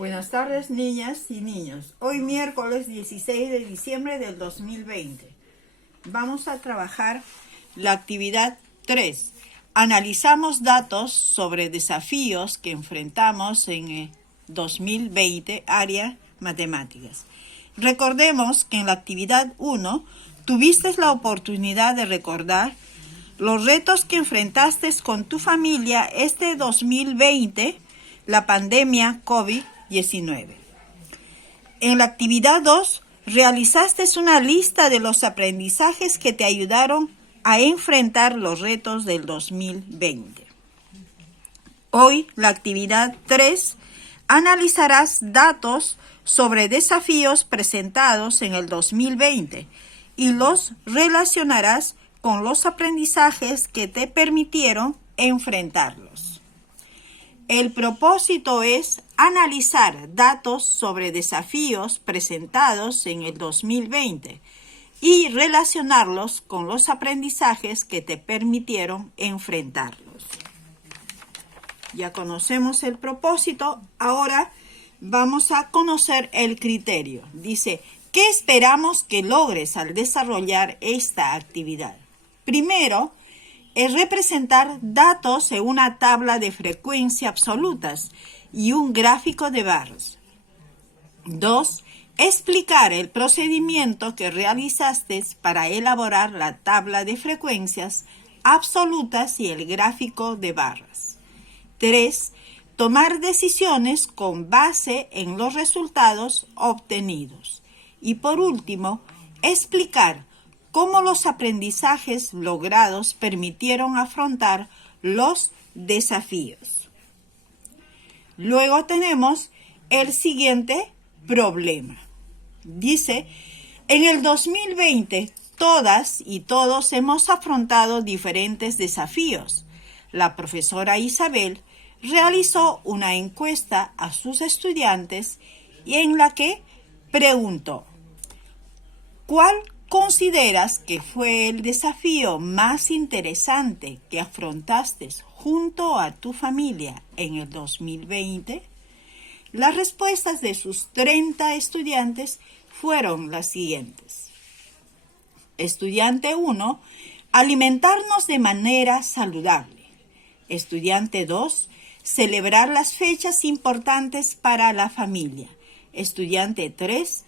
Buenas tardes, niñas y niños. Hoy miércoles 16 de diciembre del 2020. Vamos a trabajar la actividad 3. Analizamos datos sobre desafíos que enfrentamos en el 2020, área matemáticas. Recordemos que en la actividad 1 tuviste la oportunidad de recordar los retos que enfrentaste con tu familia este 2020, la pandemia COVID-19. En la actividad 2, realizaste una lista de los aprendizajes que te ayudaron a enfrentar los retos del 2020. Hoy, la actividad 3, analizarás datos sobre desafíos presentados en el 2020 y los relacionarás con los aprendizajes que te permitieron enfrentarlos. El propósito es analizar datos sobre desafíos presentados en el 2020 y relacionarlos con los aprendizajes que te permitieron enfrentarlos. Ya conocemos el propósito, ahora vamos a conocer el criterio. Dice, ¿qué esperamos que logres al desarrollar esta actividad? Primero, es representar datos en una tabla de frecuencia absolutas y un gráfico de barras. 2. Explicar el procedimiento que realizaste para elaborar la tabla de frecuencias absolutas y el gráfico de barras. 3. Tomar decisiones con base en los resultados obtenidos. Y por último, explicar cómo los aprendizajes logrados permitieron afrontar los desafíos. Luego tenemos el siguiente problema. Dice, en el 2020 todas y todos hemos afrontado diferentes desafíos. La profesora Isabel realizó una encuesta a sus estudiantes y en la que preguntó, ¿cuál consideras que fue el desafío más interesante que afrontaste junto a tu familia en el 2020? Las respuestas de sus 30 estudiantes fueron las siguientes. Estudiante 1, alimentarnos de manera saludable. Estudiante 2, celebrar las fechas importantes para la familia. Estudiante 3,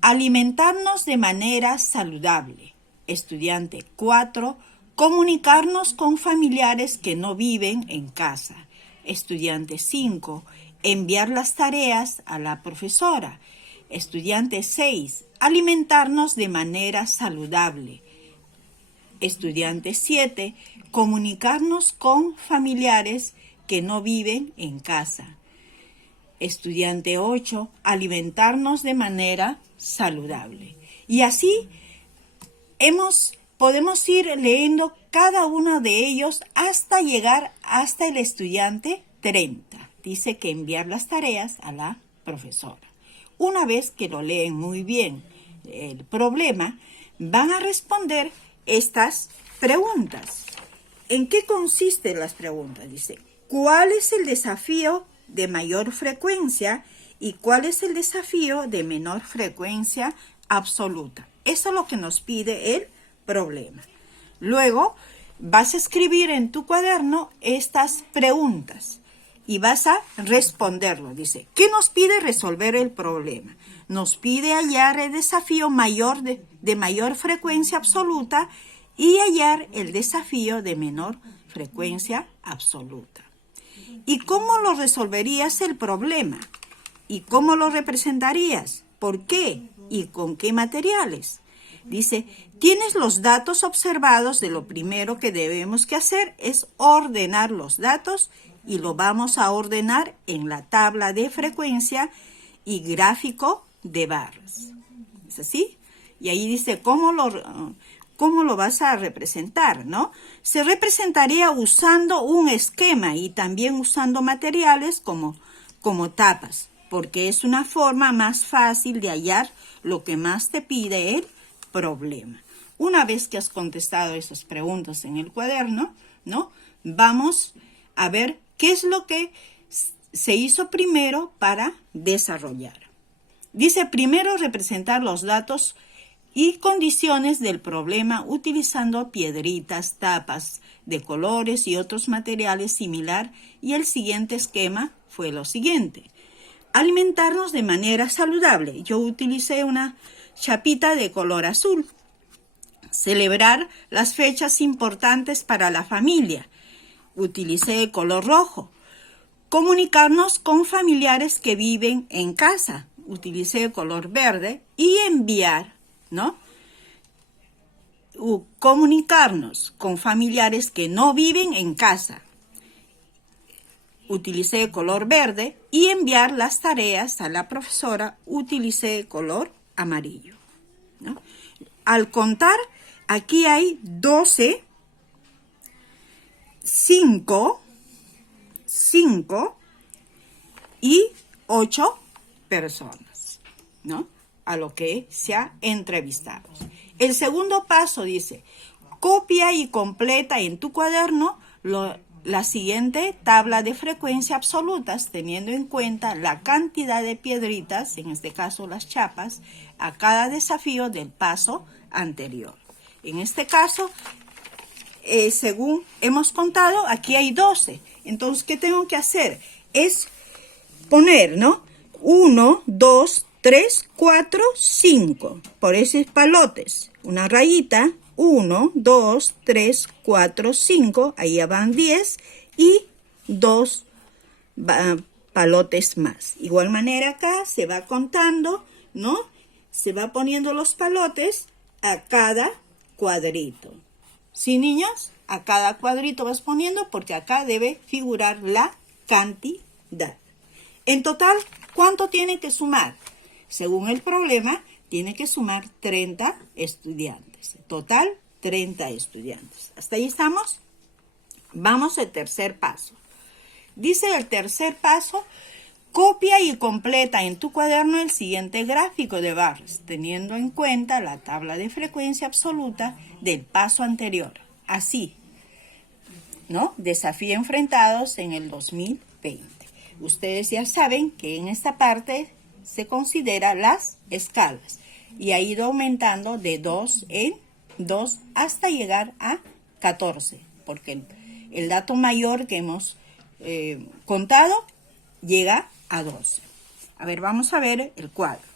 alimentarnos de manera saludable. Estudiante 4, comunicarnos con familiares que no viven en casa. Estudiante 5, enviar las tareas a la profesora. Estudiante 6, alimentarnos de manera saludable. Estudiante 7, comunicarnos con familiares que no viven en casa. Estudiante 8, alimentarnos de manera saludable. Y así podemos ir leyendo cada uno de ellos hasta llegar hasta el estudiante 30. Dice que enviar las tareas a la profesora. Una vez que lo leen muy bien el problema, van a responder estas preguntas. ¿En qué consisten las preguntas? Dice, ¿cuál es el desafío de mayor frecuencia y cuál es el desafío de menor frecuencia absoluta? Eso es lo que nos pide el problema. Luego vas a escribir en tu cuaderno estas preguntas y vas a responderlo. Dice, ¿qué nos pide resolver el problema? Nos pide hallar el desafío mayor de mayor frecuencia absoluta y hallar el desafío de menor frecuencia absoluta. ¿Y cómo lo resolverías el problema? ¿Y cómo lo representarías? ¿Por qué? ¿Y con qué materiales? Dice, tienes los datos observados, de lo primero que debemos que hacer es ordenar los datos y lo vamos a ordenar en la tabla de frecuencia y gráfico de barras. ¿Es así? Y ahí dice, ¿cómo lo vas a representar, no? Se representaría usando un esquema y también usando materiales como tapas, porque es una forma más fácil de hallar lo que más te pide el problema. Una vez que has contestado esas preguntas en el cuaderno, ¿no? Vamos a ver qué es lo que se hizo primero para desarrollar. Dice primero representar los datos y condiciones del problema utilizando piedritas, tapas de colores y otros materiales similar, y el siguiente esquema fue lo siguiente. Alimentarnos de manera saludable. Yo utilicé una chapita de color azul. Celebrar las fechas importantes para la familia. Utilicé color rojo. Comunicarnos con familiares que viven en casa. Utilicé color verde. Y enviar, ¿no? Comunicarnos con familiares que no viven en casa. Utilicé color verde. Y enviar las tareas a la profesora. Utilicé color amarillo, ¿no? Al contar, aquí hay 12, 5 y 8 personas, ¿no? A lo que se ha entrevistado. El segundo paso dice, copia y completa en tu cuaderno la siguiente tabla de frecuencia absolutas, teniendo en cuenta la cantidad de piedritas, en este caso las chapas, a cada desafío del paso anterior. En este caso, según hemos contado, aquí hay 12. Entonces, ¿qué tengo que hacer? Es poner, ¿no? 1, 2, 3, 4, 5. Por esos palotes, una rayita. 1, 2, 3, 4, 5. Ahí ya van 10 y 2 palotes más. Igual manera acá se va contando, ¿no? Se va poniendo los palotes a cada cuadrito. ¿Sí, niños? A cada cuadrito vas poniendo porque acá debe figurar la cantidad. En total, ¿cuánto tiene que sumar? Según el problema, tiene que sumar 30 estudiantes. Total, 30 estudiantes. ¿Hasta ahí estamos? Vamos al tercer paso. Dice el tercer paso, copia y completa en tu cuaderno el siguiente gráfico de barras, teniendo en cuenta la tabla de frecuencia absoluta del paso anterior. Así, ¿no? Desafío enfrentados en el 2020. Ustedes ya saben que en esta parte se considera las escalas y ha ido aumentando de 2 en 2 hasta llegar a 14, porque el dato mayor que hemos contado llega a 12. A ver, vamos a ver el cuadro.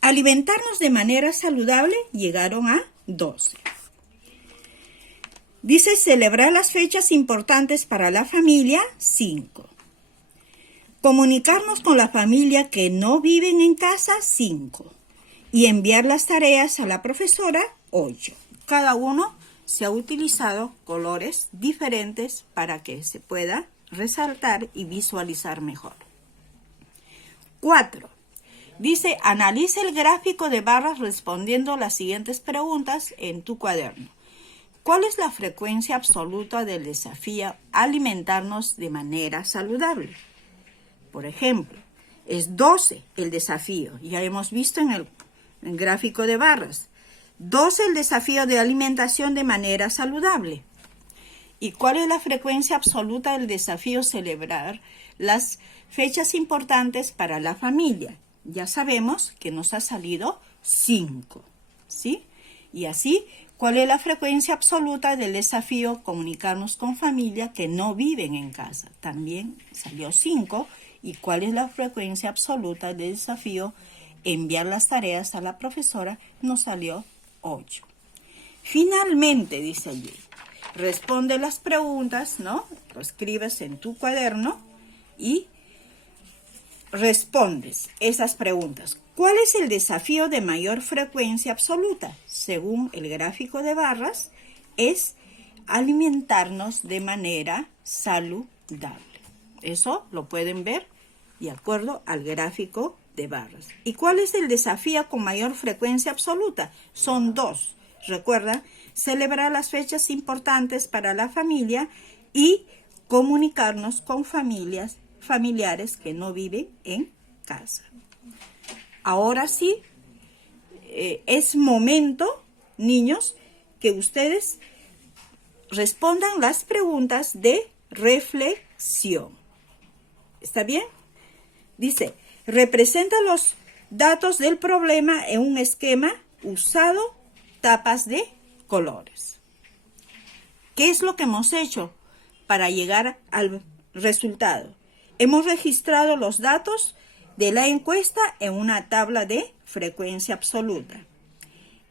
Alimentarnos de manera saludable llegaron a 12. Dice celebrar las fechas importantes para la familia, 5. Comunicarnos con la familia que no viven en casa, 5. Y enviar las tareas a la profesora, 8. Cada uno se ha utilizado colores diferentes para que se pueda resaltar y visualizar mejor. 4. Dice, analiza el gráfico de barras respondiendo las siguientes preguntas en tu cuaderno. ¿Cuál es la frecuencia absoluta del desafío alimentarnos de manera saludable? Por ejemplo, es 12 el desafío. Ya hemos visto en el gráfico de barras. 12 el desafío de alimentación de manera saludable. ¿Y cuál es la frecuencia absoluta del desafío celebrar las fechas importantes para la familia? Ya sabemos que nos ha salido 5, ¿sí? Y así, ¿cuál es la frecuencia absoluta del desafío comunicarnos con familia que no viven en casa? También salió 5. ¿Y cuál es la frecuencia absoluta del desafío enviar las tareas a la profesora? Nos salió 8. Finalmente, dice allí, responde las preguntas, ¿no? Lo escribes en tu cuaderno y respondes esas preguntas. ¿Cuál es el desafío de mayor frecuencia absoluta? Según el gráfico de barras, es alimentarnos de manera saludable. Eso lo pueden ver de acuerdo al gráfico de barras. ¿Y cuál es el desafío con mayor frecuencia absoluta? Son 2. Recuerda, celebrar las fechas importantes para la familia y comunicarnos con familiares que no viven en casa. Ahora sí, es momento, niños, que ustedes respondan las preguntas de reflexión. ¿Está bien? Dice, representa los datos del problema en un esquema usado tapas de colores. ¿Qué es lo que hemos hecho para llegar al resultado? Hemos registrado los datos de la encuesta en una tabla de frecuencia absoluta.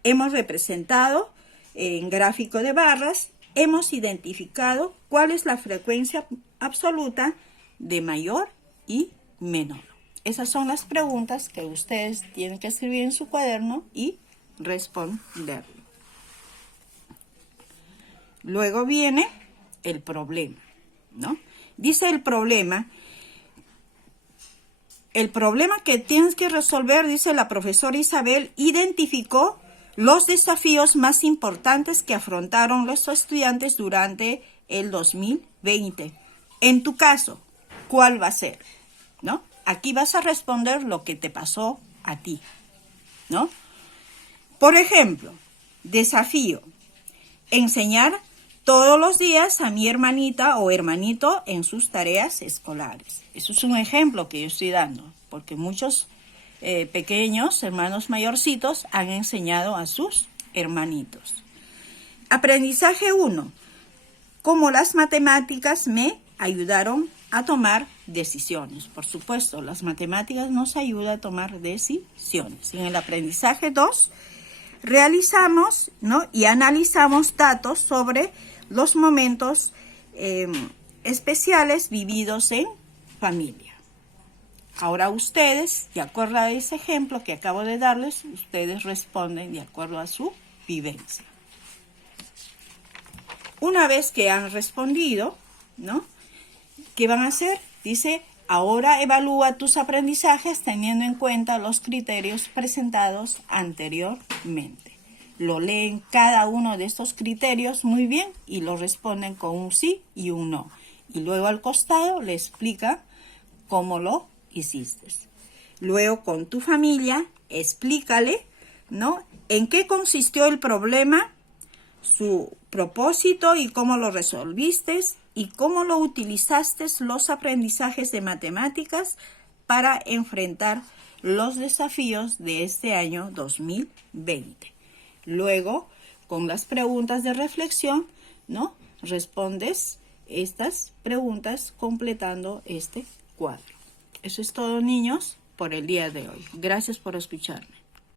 Hemos representado en gráfico de barras, hemos identificado cuál es la frecuencia absoluta de mayor y menor. Esas son las preguntas que ustedes tienen que escribir en su cuaderno y responderlo. Luego viene el problema, ¿no? Dice el problema que tienes que resolver, dice la profesora Isabel, identificó los desafíos más importantes que afrontaron los estudiantes durante el 2020. En tu caso, ¿cuál va a ser? ¿No? Aquí vas a responder lo que te pasó a ti, ¿no? Por ejemplo, desafío, enseñar todos los días a mi hermanita o hermanito en sus tareas escolares. Eso es un ejemplo que yo estoy dando, porque muchos pequeños, hermanos mayorcitos, han enseñado a sus hermanitos. Aprendizaje 1. Cómo las matemáticas me ayudaron a tomar decisiones. Por supuesto, las matemáticas nos ayudan a tomar decisiones. En el aprendizaje 2, realizamos, ¿no?, y analizamos datos sobre los momentos especiales vividos en familia. Ahora ustedes, de acuerdo a ese ejemplo que acabo de darles, ustedes responden de acuerdo a su vivencia. Una vez que han respondido, ¿no?, ¿qué van a hacer? Dice, ahora evalúa tus aprendizajes teniendo en cuenta los criterios presentados anteriormente. Lo leen cada uno de estos criterios muy bien y lo responden con un sí y un no. Y luego al costado le explica cómo lo hiciste. Luego con tu familia explícale, ¿no?, en qué consistió el problema, su propósito y cómo lo resolviste y cómo lo utilizaste los aprendizajes de matemáticas para enfrentar los desafíos de este año 2020. Luego, con las preguntas de reflexión, ¿no?, respondes estas preguntas completando este cuadro. Eso es todo, niños, por el día de hoy. Gracias por escucharme.